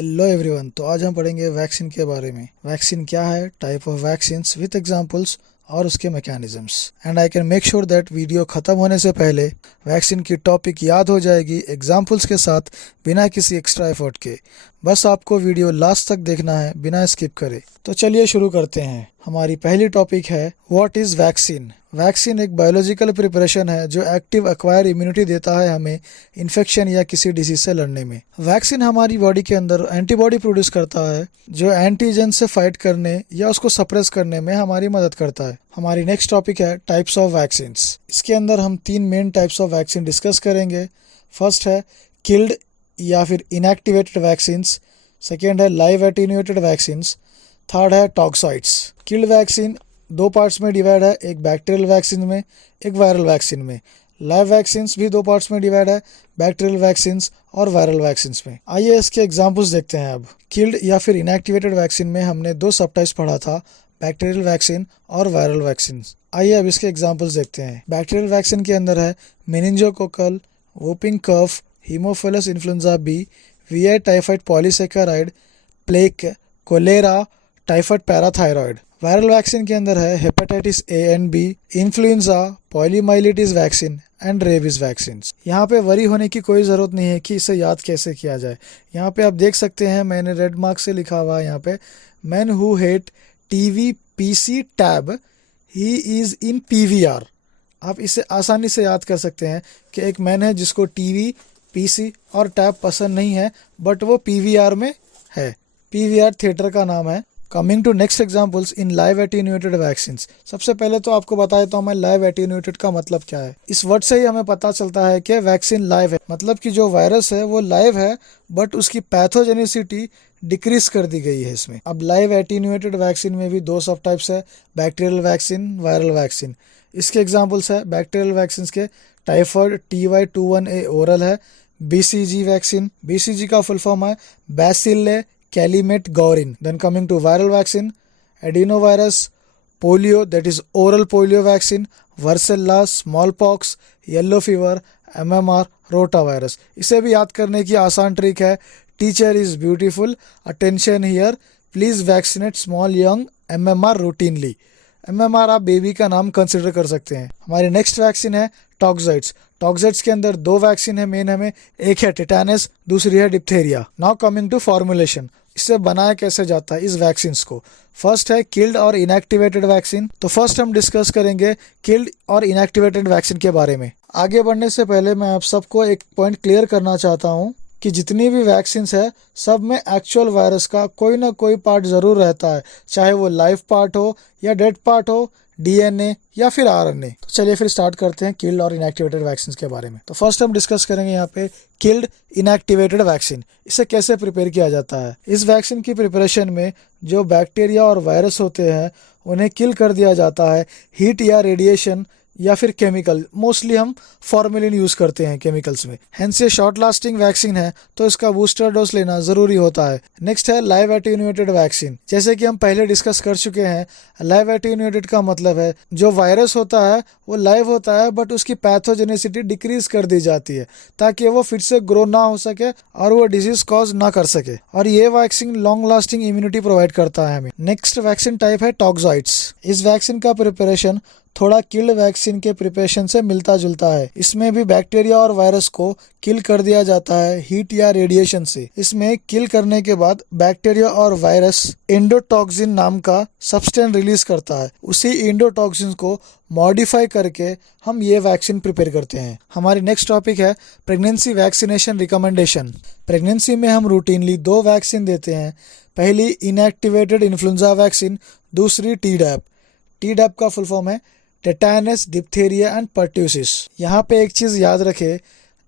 Hello everyone. तो आज हम पढ़ेंगे वैक्सीन के बारे में। वैक्सीन क्या है, type of vaccines with examples और उसके mechanisms. And I can make sure that video ख़त्म होने से पहले वैक्सीन की टॉपिक याद हो जाएगी एग्जांपल्स के साथ, बिना किसी एक्स्ट्रा एफर्ट के। बस आपको वीडियो लास्ट तक देखना है बिना स्किप करे। तो चलिए शुरू करते हैं। हमारी पहली टॉपिक है व्हाट इज़ वैक्सीन। वैक्सीन एक बायोलॉजिकल प्रिपरेशन है जो एक्टिव एक्वायर इम्यूनिटी देता है हमें इन्फेक्शन या किसी डिसीज से लड़ने में। वैक्सीन हमारी बॉडी के अंदर एंटीबॉडी प्रोड्यूस करता है जो एंटीजन से फाइट करने या उसको सप्रेस करने में हमारी मदद करता है। हमारी नेक्स्ट टॉपिक है टाइप्स ऑफ वैक्सीन्स। इसके अंदर हम 3 main types of vaccine discuss करेंगे। फर्स्ट है किल्ड या फिर इनएक्टिवेटेड वैक्सीन्स। सेकेंड है लाइव एटीन्यूएटेड वैक्सीन्स। थर्ड है टॉक्साइड्स। किल्ड वैक्सीन 2 पार्ट्स में डिवाइड है, एक बैक्टीरियल वैक्सीन में, एक वायरल वैक्सीन में। लाइव वैक्सीन्स भी 2 पार्ट्स में डिवाइड है, बैक्टीरियल वैक्सीन्स और वायरल वैक्सीन्स में। आइए इसके एग्जांपल्स देखते हैं अब। किल्ड या फिर इनएक्टिवेटेड वैक्सीन में हमने 2 सब टाइप्स पढ़ा था, बैक्टीरियल वैक्सीन और वायरल वैक्सीन। आइए अब इसके एग्जांपल्स देखते हैं। बैक्टीरियल वैक्सीन के अंदर है meningococcal, whooping cough, haemophilus influenza B, Vi typhoid polysaccharide, plague, cholera, typhoid parathyroid. Viral vaccine के अंदर है hepatitis A and B, influenza, poliomyelitis vaccine and rabies vaccine. यहाँ पे वरी होने की कोई ज़रूरत नहीं है कि इसे याद कैसे किया जाए। यहाँ पे आप देख सकते हैं मैंने रेड मार्क से लिखा हुआ है यहाँ पे, man who hate TV PC tab he is in PVR. आप इसे आसानी से याद कर सकते हैं कि एक मैन है जिसको टीवी, पीसी और टैब पसंद नहीं है, बट वो पीवीआर में है। पीवीआर थिएटर का नाम है। Coming to next examples in live attenuated vaccines. सबसे पहले तो आपको बता देता हूँ मैं लाइव एटीन्यूएटेड का मतलब क्या है। इस वर्ड से ही हमें पता चलता है कि वैक्सीन लाइव है, मतलब कि जो वायरस है वो लाइव है बट उसकी पैथोजेनिसिटी डिक्रीज कर दी गई है इसमें। अब लाइव एटीन्यूएटेड वैक्सीन में भी 2 सब टाइप्स है, बैक्टीरियल वैक्सीन, वायरल वैक्सीन। इसके एग्जाम्पल्स है बैक्टीरियल वैक्सीन के टाइफाइड TY21A ओरल है, BCG वैक्सीन, BCG का फुल फॉर्म है बैसिले कैलीमेट गौरिन। Then coming to viral vaccine, adenovirus, polio that is oral polio vaccine, varicella, smallpox, yellow fever, MMR, rotavirus। इसे भी याद करने की आसान ट्रिक है, teacher is beautiful, attention here, please vaccinate small young MMR routinely. MMR आप baby का नाम कंसिडर कर सकते हैं। हमारी नेक्स्ट वैक्सीन है टॉक्साइड्स। टॉक्साइड्स के अंदर 2 वैक्सीन है मेन हमें, एक है टिटेनस, दूसरी है diphtheria. Now coming to formulation, इससे बनाया कैसे जाता है इस वैक्सीन को। फर्स्ट है किल्ड और इनएक्टिवेटेड वैक्सीन। तो फर्स्ट हम डिस्कस करेंगे किल्ड और इनएक्टिवेटेड वैक्सीन के बारे में। आगे बढ़ने से पहले मैं आप सबको एक पॉइंट क्लियर करना चाहता हूँ कि जितनी भी वैक्सीन्स है सब में एक्चुअल वायरस का कोई ना कोई पार्ट ज़रूर रहता है, चाहे वो लाइव पार्ट हो या डेड पार्ट हो, DNA या फिर RNA। तो चलिए फिर स्टार्ट करते हैं किल्ड और इनएक्टिवेटेड वैक्सीन के बारे में। तो फर्स्ट हम डिस्कस करेंगे यहाँ पे किल्ड इनएक्टिवेटेड वैक्सीन। इसे कैसे प्रिपेयर किया जाता है। इस वैक्सीन की प्रिपरेशन में जो बैक्टीरिया और वायरस होते हैं उन्हें किल कर दिया जाता है हीट या रेडिएशन या फिर केमिकल। मोस्टली हम फॉर्मेलिन यूज़ करते हैं केमिकल्स में। हेंस ये शॉर्ट लास्टिंग वैक्सीन है तो इसका बूस्टर डोज लेना ज़रूरी होता है। नेक्स्ट है लाइव एटीन्यूएटेड वैक्सीन। जैसे कि हम पहले डिस्कस कर चुके हैं, लाइव एटीन्यूएटेड का मतलब है जो वायरस होता है वो लाइव होता है बट उसकी पैथोजेनिसिटी डिक्रीज कर दी जाती है ताकि वो फिर से ग्रो ना हो सके और वो डिजीज कॉज ना कर सके, और ये vaccine long lasting immunity provide करता है हमें। नेक्स्ट वैक्सीन टाइप है टॉक्साइड्स। इस वैक्सीन का प्रिपरेशन थोड़ा किल्ड वैक्सीन के प्रिपरेशन से मिलता जुलता है। इसमें भी बैक्टीरिया और वायरस को किल कर दिया जाता है हीट या रेडिएशन से। इसमें किल करने के बाद बैक्टीरिया और वायरस एंडोटॉक्सिन नाम का सब्सटेंस रिलीज करता है। उसी एंडोटॉक्सिन को मॉडिफाई करके हम ये वैक्सीन प्रिपेयर करते हैं। हमारी नेक्स्ट टॉपिक है प्रेगनेंसी वैक्सीनेशन रिकमेंडेशन। प्रेगनेंसी में हम रूटीनली 2 वैक्सीन देते हैं। पहली इनएक्टिवेटेड इन्फ्लुएंजा वैक्सीन, दूसरी टीडैप। टीडैप का फुल फॉर्म है टेटानस, डिप्थेरिया एंड पर्ट्यूसिस। यहाँ पे एक चीज़ याद रखें,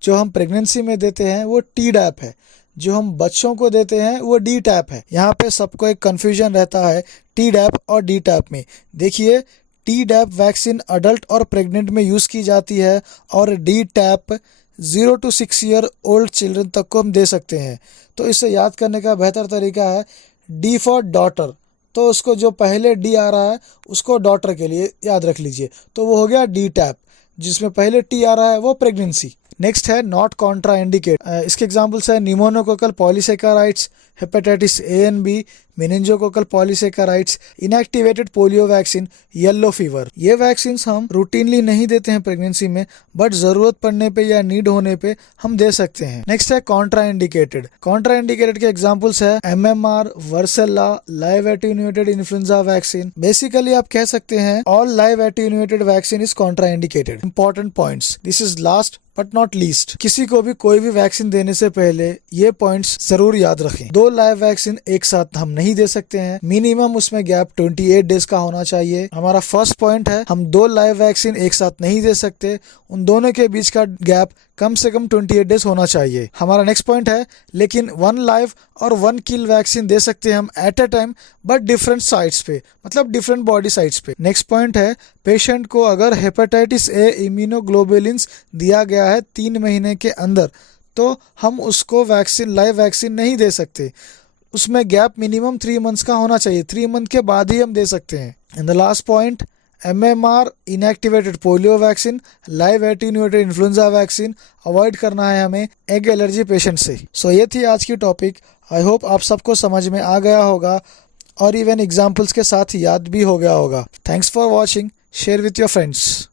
जो हम प्रेगनेंसी में देते हैं वो टीडैप है, जो हम बच्चों को देते हैं वो डीटैप है। यहाँ पे सबको एक कन्फ्यूजन रहता है टीडैप और डीटैप में। देखिए, टीडैप वैक्सीन अडल्ट और प्रेग्नेंट में यूज़ की जाती है और डीटैप 0 to 6 ईयर ओल्ड चिल्ड्रन तक को हम दे सकते हैं। तो इसे याद करने का बेहतर तरीका है D फॉर डॉटर, तो उसको जो पहले D आ रहा है उसको डॉटर के लिए याद रख लीजिए, तो वो हो गया डीटैप। जिसमें पहले T आ रहा है वो प्रेगनेंसी। नेक्स्ट है नॉट कॉन्ट्रा इंडिकेट। इसके एग्जाम्पल्स है pneumococcal polysaccharides, hepatitis A and B, meningococcal polysaccharides, inactivated polio vaccine, yellow fever. ये वैक्सीन हम रूटीनली नहीं देते हैं प्रेगनेंसी में, बट जरूरत पड़ने पे या नीड होने पे हम दे सकते हैं। नेक्स्ट है कॉन्ट्रा इंडिकेटेड। कॉन्ट्रा इंडिकेटेड के एग्जांपल्स है MMR, varicella, live attenuated influenza vaccine. Basically आप कह सकते हैं all live attenuated vaccine is contraindicated. Important points, this is last but not least. किसी को भी कोई भी वैक्सीन देने से पहले ये पॉइंट्स जरूर याद रखें। 2 लाइव वैक्सीन एक साथ हम नहीं दे सकते हैं, मिनिमम उसमें गैप 28 डेज का होना चाहिए। हमारा फर्स्ट पॉइंट है हम 2 लाइव वैक्सीन एक साथ नहीं दे सकते, उन दोनों के बीच का गैप कम से कम 28 डेज होना चाहिए। हमारा नेक्स्ट पॉइंट है लेकिन 1 लाइव और 1 किल वैक्सीन दे सकते हैं हम at a time, but different sites पे, मतलब डिफरेंट बॉडी साइट्स पे। नेक्स्ट पॉइंट है पेशेंट को अगर हेपेटाइटिस ए इम्यूनोग्लोबुलिन्स दिया गया है 3 महीने के अंदर, तो हम उसको वैक्सीन लाइव वैक्सीन नहीं दे सकते, उसमें गैप मिनिमम 3 मंथ्स का होना चाहिए। 3 मंथ के बाद ही हम दे सकते हैं। And the last point, MMR inactivated polio vaccine, live attenuated influenza vaccine avoid करना है हमें एग एलर्जी पेशेंट से। सो ये थी आज की टॉपिक। आई होप आप सबको समझ में आ गया होगा और इवन एग्जाम्पल्स के साथ याद भी हो गया होगा। Thanks for watching, share with your friends.